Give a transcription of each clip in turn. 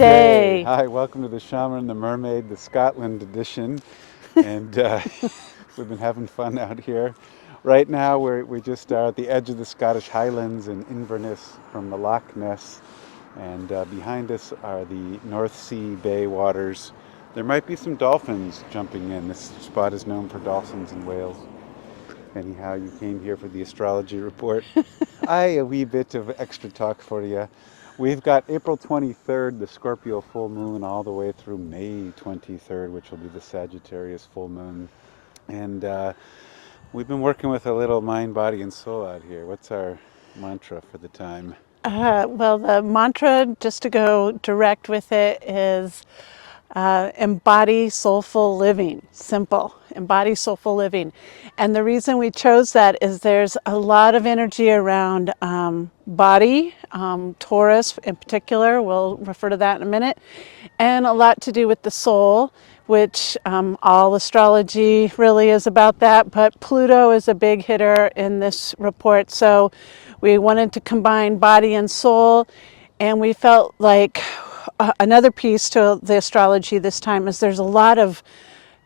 day. Hi, welcome to the Shaman and the Mermaid, the Scotland edition. And we've been having fun out here. Right now, we just are at the edge of the Scottish Highlands in Inverness from the Loch Ness. And behind us are the North Sea Bay waters. There might be some dolphins jumping in. This spot is known for dolphins and whales. Anyhow, you came here for the astrology report. A wee bit of extra talk for you. We've got April 23rd, the Scorpio full moon, all the way through May 23rd, which will be the Sagittarius full moon. And we've been working with a little mind, body, and soul out here. What's our mantra for the time? Well, the mantra, just to go direct with it, is embody soulful living. Simple. Embody soulful living. And the reason we chose that is there's a lot of energy around body, Taurus in particular. We'll refer to that in a minute. And a lot to do with the soul, which all astrology really is about that. But Pluto is a big hitter in this report. So we wanted to combine body and soul. And we felt like another piece to the astrology this time is there's a lot of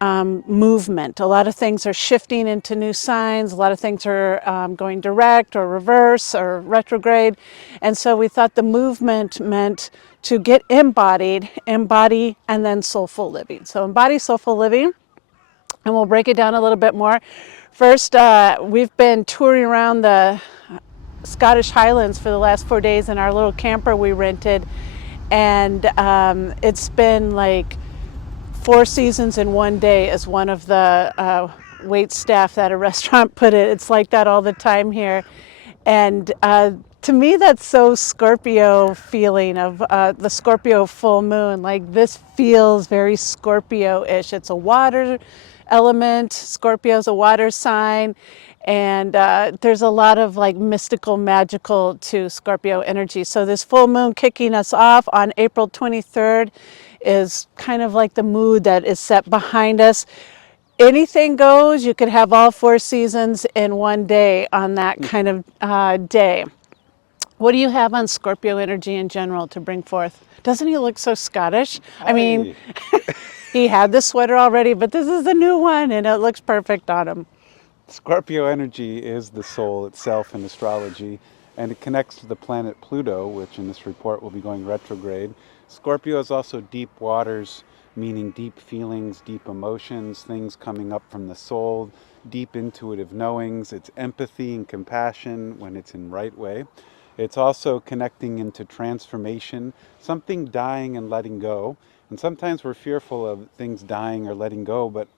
movement. A lot of things are shifting into new signs. A lot of things are going direct or reverse or retrograde. And so we thought the movement meant to get embodied, embody, and then soulful living. So embody soulful living, and we'll break it down a little bit more. First, we've been touring around the Scottish Highlands for the last 4 days in our little camper we rented. And it's been like 4 seasons in one day, as one of the wait staff at a restaurant put it. It's like that all the time here. And to me, that's so Scorpio feeling of the Scorpio full moon. Like, this feels very Scorpio-ish. It's a water element. Scorpio's a water sign. And there's a lot of like mystical, magical to Scorpio energy. So this full moon kicking us off on April 23rd is kind of like the mood that is set behind us. Anything goes. You could have all 4 seasons in one day on that kind of day. What do you have on Scorpio energy in general to bring forth? Doesn't he look so Scottish? I mean, he had the sweater already, but this is the new one and it looks perfect on him. Scorpio energy is the soul itself in astrology, and it connects to the planet Pluto, which in this report will be going retrograde. Scorpio is also deep waters, meaning deep feelings, deep emotions, things coming up from the soul, deep intuitive knowings. It's empathy and compassion when it's in right way. It's also connecting into transformation, something dying and letting go. And sometimes we're fearful of things dying or letting go, but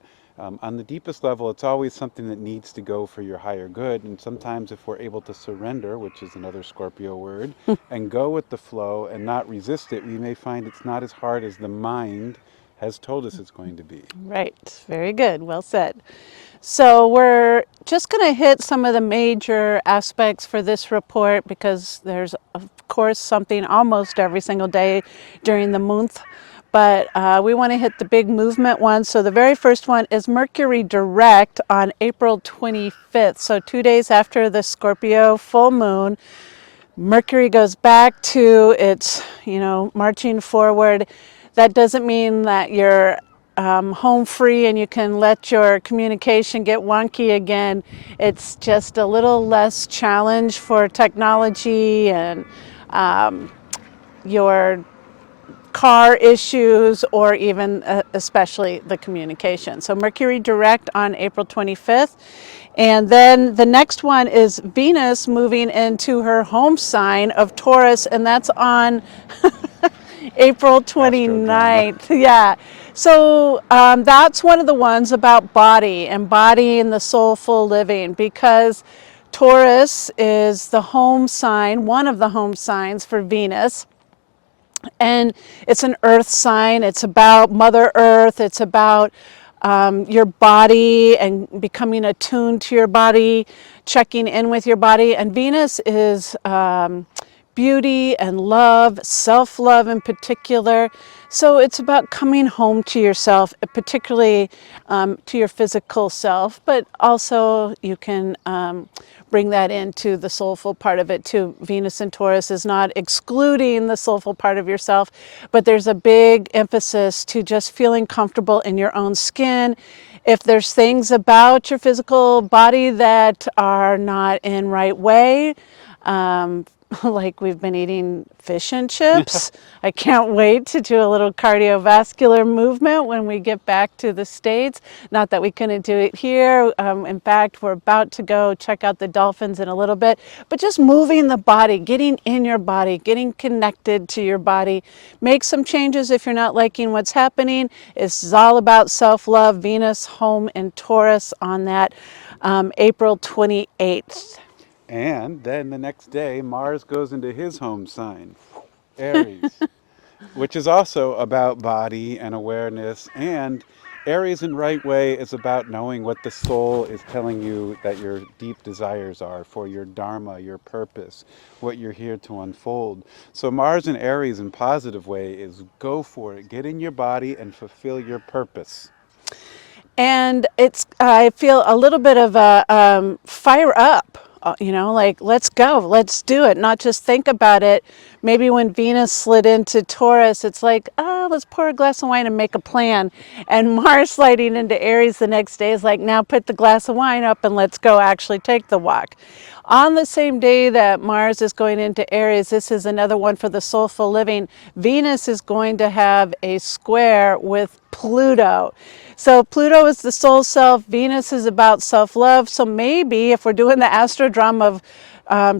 on the deepest level, it's always something that needs to go for your higher good. And sometimes if we're able to surrender, which is another Scorpio word, and go with the flow and not resist it, we may find it's not as hard as the mind has told us it's going to be. Right. Very good. Well said. So we're just going to hit some of the major aspects for this report because there's, of course, something almost every single day during the month. But we want to hit the big movement ones. So the very first one is Mercury direct on April 25th. So 2 days after the Scorpio full moon, Mercury goes back to its, marching forward. That doesn't mean that you're home free and you can let your communication get wonky again. It's just a little less challenge for technology and your car issues, or even especially the communication. So Mercury direct on April 25th. And then the next one is Venus moving into her home sign of Taurus, and that's on April 29th. Yeah. So that's one of the ones about body, embodying the soulful living, because Taurus is the home sign, one of the home signs for Venus. And it's an earth sign. It's about Mother Earth. It's about your body and becoming attuned to your body, checking in with your body. And Venus is beauty and love, self-love in particular. So it's about coming home to yourself, particularly to your physical self, but also you can bring that into the soulful part of it too. Venus and Taurus is not excluding the soulful part of yourself, but there's a big emphasis to just feeling comfortable in your own skin. If there's things about your physical body that are not in right way, like we've been eating fish and chips. I can't wait to do a little cardiovascular movement when we get back to the States. Not that we couldn't do it here. In fact, we're about to go check out the dolphins in a little bit. But just moving the body, getting in your body, getting connected to your body. Make some changes if you're not liking what's happening. This is all about self-love. Venus home in Taurus on that April 28th. And then the next day, Mars goes into his home sign, Aries, which is also about body and awareness. And Aries in right way is about knowing what the soul is telling you that your deep desires are for your Dharma, your purpose, what you're here to unfold. So Mars in Aries in positive way is go for it. Get in your body and fulfill your purpose. And I feel a little bit of a fire up, like let's go, let's do it, not just think about it. Maybe when Venus slid into Taurus, it's like, oh, let's pour a glass of wine and make a plan. And Mars sliding into Aries the next day is like, now put the glass of wine up and let's go actually take the walk. On the same day that Mars is going into Aries, this is another one for the soulful living. Venus is going to have a square with Pluto. So Pluto is the soul self, Venus is about self-love. So maybe if we're doing the astrodrome of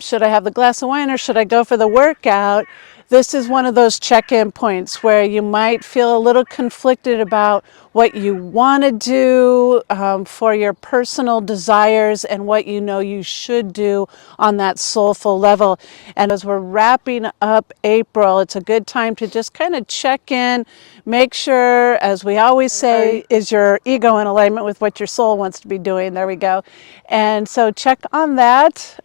should I have the glass of wine or should I go for the workout, this is one of those check-in points where you might feel a little conflicted about what you want to do for your personal desires and what you know you should do on that soulful level. And as we're wrapping up April, it's a good time to just kind of check in, make sure, as we always say, is your ego in alignment with what your soul wants to be doing? There we go. And so check on that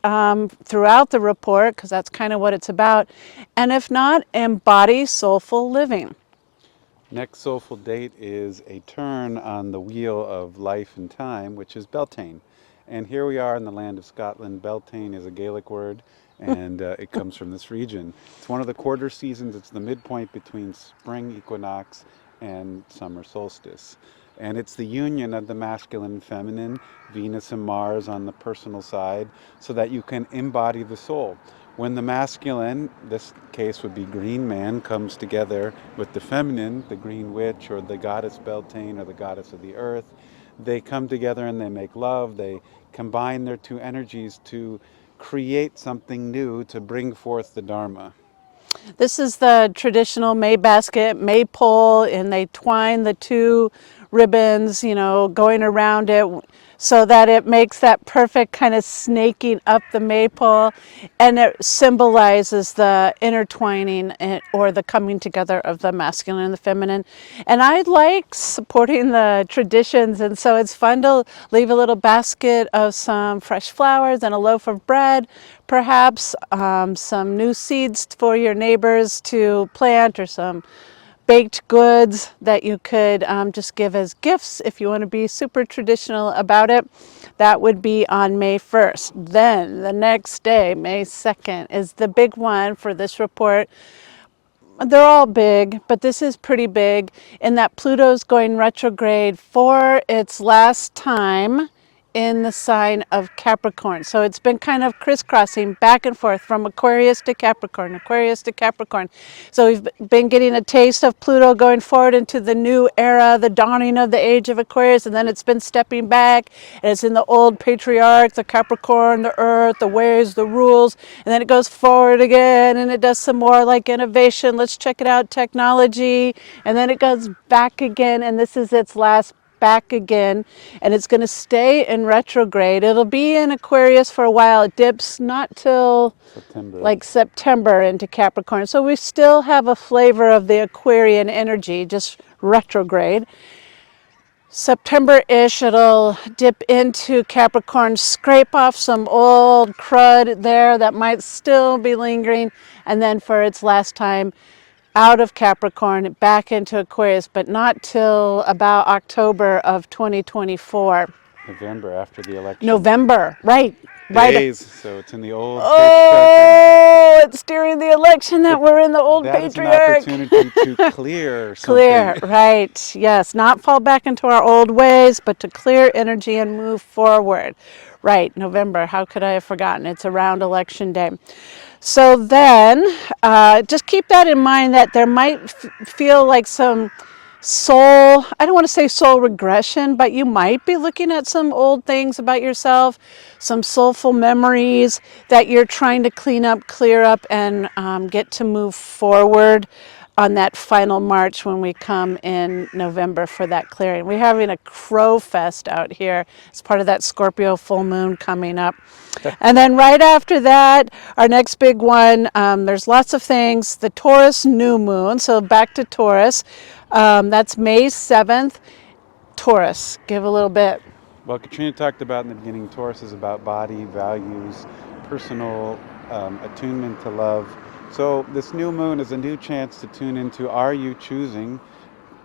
throughout the report, because that's kind of what it's about. And if not, embody soulful living. Next soulful date is a turn on the wheel of life and time, which is Beltane. And here we are in the land of Scotland. Beltane is a Gaelic word, and it comes from this region. It's one of the quarter seasons. It's the midpoint between spring equinox and summer solstice. And it's the union of the masculine and feminine, Venus and Mars on the personal side, so that you can embody the soul. When the masculine, this case would be green man, comes together with the feminine, the green witch or the goddess Beltane or the goddess of the earth, they come together and they make love. They combine their two energies to create something new to bring forth the Dharma. This is the traditional May basket, maypole, and they twine the two ribbons, going around it so that it makes that perfect kind of snaking up the maypole, and it symbolizes the intertwining or the coming together of the masculine and the feminine. And I like supporting the traditions, and so it's fun to leave a little basket of some fresh flowers and a loaf of bread, perhaps some new seeds for your neighbors to plant, or some baked goods that you could just give as gifts if you want to be super traditional about it. That would be on May 1st. Then the next day, May 2nd, is the big one for this report. They're all big, but this is pretty big in that Pluto's going retrograde for its last time in the sign of Capricorn. So it's been kind of crisscrossing back and forth from Aquarius to Capricorn, Aquarius to Capricorn. So we've been getting a taste of Pluto going forward into the new era, the dawning of the age of Aquarius, and then it's been stepping back, and it's in the old patriarch, the Capricorn, the earth, the ways, the rules, and then it goes forward again, and it does some more like innovation. Let's check it out, technology, and then it goes back again, and this is its last back again, and it's going to stay in retrograde. It'll be in Aquarius for a while. It dips not till September into Capricorn. So we still have a flavor of the Aquarian energy, just retrograde. September-ish, it'll dip into Capricorn, scrape off some old crud there that might still be lingering, and then for its last time out of Capricorn, back into Aquarius, but not till about October of 2024. November after the election. November, right, right. Days, so it's in the old patriarch. Oh, it's during the election that we're in the old That is an patriarch. opportunity to clear something. Clear, right, yes, not fall back into our old ways, but to clear energy and move forward. Right, November, how could I have forgotten? It's around election day. So then, just keep that in mind that there might feel like some soul, I don't want to say soul regression, but you might be looking at some old things about yourself, some soulful memories that you're trying to clean up, clear up, and get to move forward on that final march when we come in November for that clearing. We're having a crow fest out here. It's part of that Scorpio full moon coming up. And then right after that, our next big one, there's lots of things. The Taurus new moon, so back to Taurus. That's May 7th. Taurus, give a little bit. Well, Katrina talked about in the beginning, Taurus is about body, values, personal attunement to love. So this new moon is a new chance to tune into, are you choosing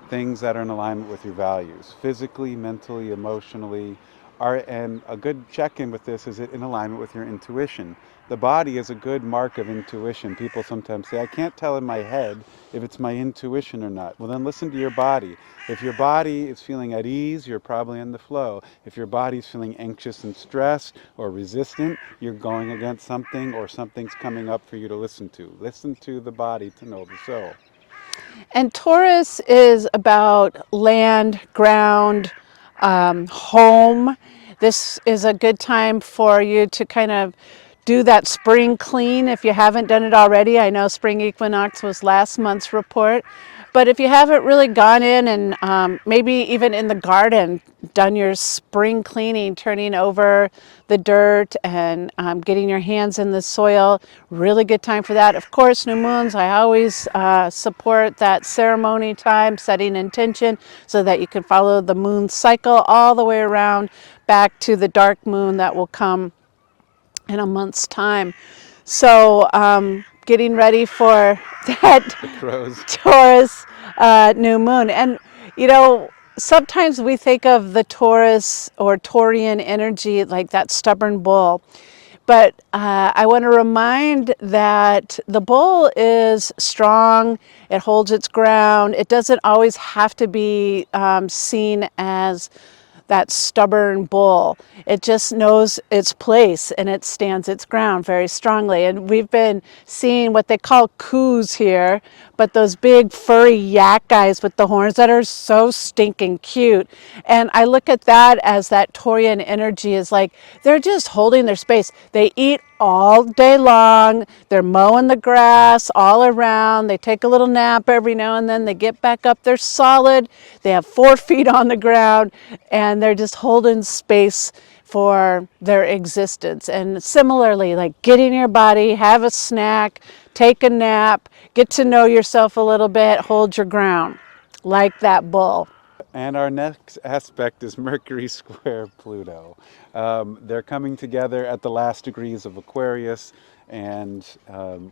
things that are in alignment with your values, physically, mentally, emotionally? And a good check-in with this, is it in alignment with your intuition? The body is a good mark of intuition. People sometimes say, I can't tell in my head if it's my intuition or not. Well, then listen to your body. If your body is feeling at ease, you're probably in the flow. If your body's feeling anxious and stressed or resistant, you're going against something, or something's coming up for you to listen to. Listen to the body to know the soul. And Taurus is about land, ground, home. This is a good time for you to kind of do that spring clean if you haven't done it already. I know spring equinox was last month's report. But if you haven't really gone in and maybe even in the garden, done your spring cleaning, turning over the dirt and getting your hands in the soil, really good time for that. Of course, new moons, I always support that ceremony time, setting intention so that you can follow the moon cycle all the way around back to the dark moon that will come in a month's time. So getting ready for that The crows. Taurus new moon. And, you know, sometimes we think of the Taurus or Taurian energy like that stubborn bull. But I want to remind that the bull is strong, it holds its ground. It doesn't always have to be seen as that stubborn bull. It just knows its place and it stands its ground very strongly. And we've been seeing what they call coos here, but those big furry yak guys with the horns that are so stinking cute. And I look at that as that Taurian energy is like, they're just holding their space. They eat all day long. They're mowing the grass all around. They take a little nap every now and then. They get back up. They're solid. They have 4 feet on the ground, and they're just holding space for their existence. And similarly, like get in your body, have a snack, take a nap, get to know yourself a little bit, hold your ground, like that bull. And our next aspect is Mercury square Pluto. They're coming together at the last degrees of Aquarius. And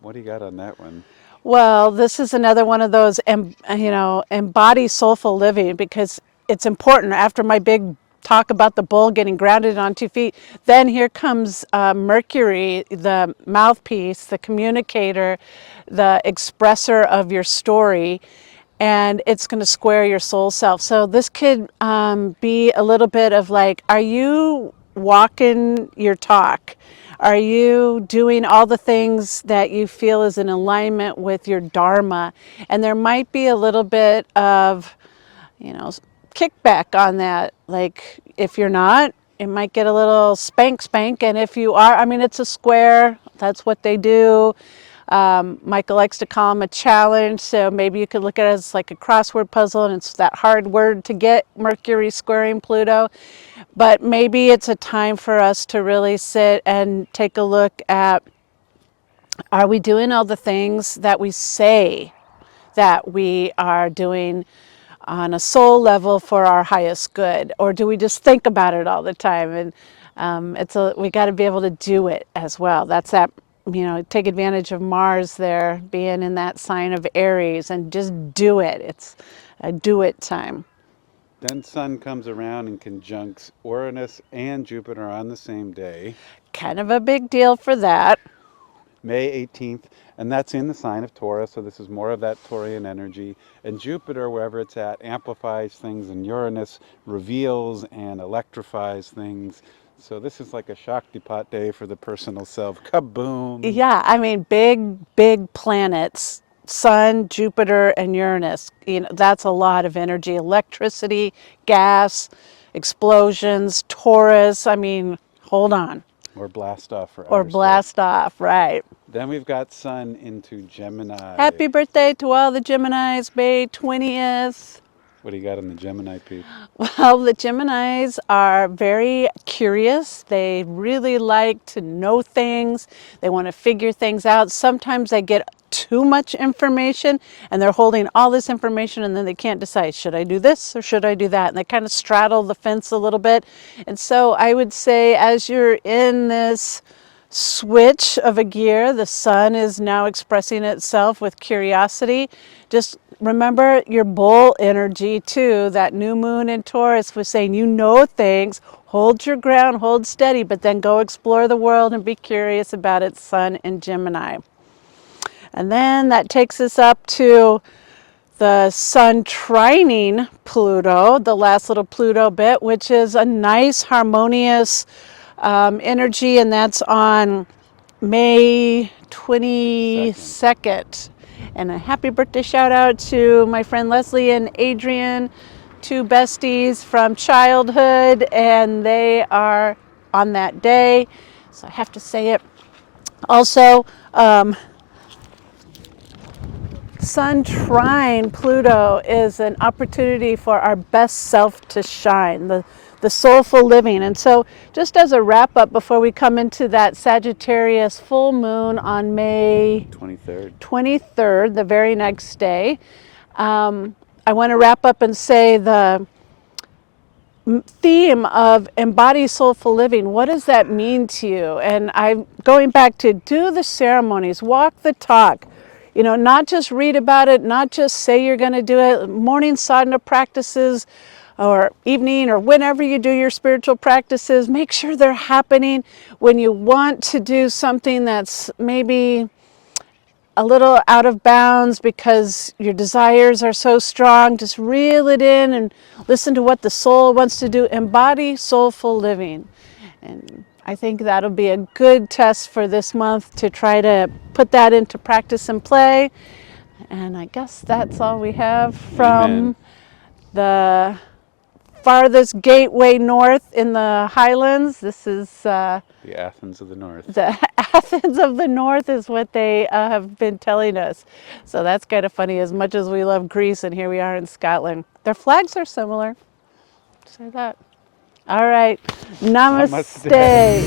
what do you got on that one? Well, this is another one of those, embody soulful living, because it's important. After my big talk about the bull getting grounded on 2 feet, then here comes Mercury, the mouthpiece, the communicator, the expresser of your story, and it's going to square your soul self. So this could be a little bit of like, are you walking your talk? Are you doing all the things that you feel is in alignment with your Dharma? And there might be a little bit of, kickback on that. Like if you're not, it might get a little spank. And if you are, I mean, it's a square. That's what they do. Michael likes to call them a challenge. So maybe you could look at it as like a crossword puzzle, and it's that hard word to get, Mercury squaring Pluto. But maybe it's a time for us to really sit and take a look at, are we doing all the things that we say that we are doing? on a soul level for our highest good, or do we just think about it all the time? And we got to be able to do it as well. That's that, take advantage of Mars there being in that sign of Aries and just do it. It's a do it time. Then Sun comes around and conjuncts Uranus and Jupiter on the same day, Kind of a big deal for that. May 18th, and that's in the sign of Taurus, so this is more of that Taurian energy. And Jupiter, wherever it's at, amplifies things, and Uranus reveals and electrifies things. So this is like a Shakti Pat day for the personal self. Kaboom! Yeah, I mean, big planets, Sun, Jupiter, and Uranus. That's a lot of energy. Electricity, gas, explosions, Taurus. I mean, hold on. Or blast off for Or outer space. blast off, right. Then we've got Sun into Gemini. Happy birthday to all the Geminis, May 20th. What do you got on the Gemini peep? Well, the Geminis are very curious. They really like to know things. They want to figure things out. Sometimes they get too much information and they're holding all this information and then they can't decide, should I do this or should I do that? And they kind of straddle the fence a little bit. And so I would say as you're in this switch of a gear, the sun is now expressing itself with curiosity. Just remember your bull energy too. That new moon in Taurus was saying, you know things, hold your ground, hold steady, but then go explore the world and be curious about its sun in Gemini. And then that takes us up to the sun trining Pluto, the last little Pluto bit, which is a nice harmonious energy, and that's on May 22nd. And a happy birthday shout out to my friend Leslie and Adrian, two besties from childhood, and they are on that day, so I have to say it. Also, Sun trine Pluto is an opportunity for our best self to shine, the soulful living. And so just as a wrap up before we come into that Sagittarius full moon on May 23rd, the very next day, I want to wrap up and say the theme of Embody Soulful Living. What does that mean to you? And I'm going back to do the ceremonies, walk the talk. Not just read about it, not just say you're going to do it. Morning sadhana practices or evening or whenever you do your spiritual practices, make sure they're happening. When you want to do something that's maybe a little out of bounds because your desires are so strong, just reel it in and listen to what the soul wants to do. Embody soulful living. And I think that'll be a good test for this month to try to put that into practice and play. And I guess that's all we have from the farthest gateway north in the Highlands. This is the Athens of the North. The Athens of the North is what they have been telling us. So that's kind of funny. As much as we love Greece, and here we are in Scotland. Their flags are similar. Say that. All right. Namaste. Namaste.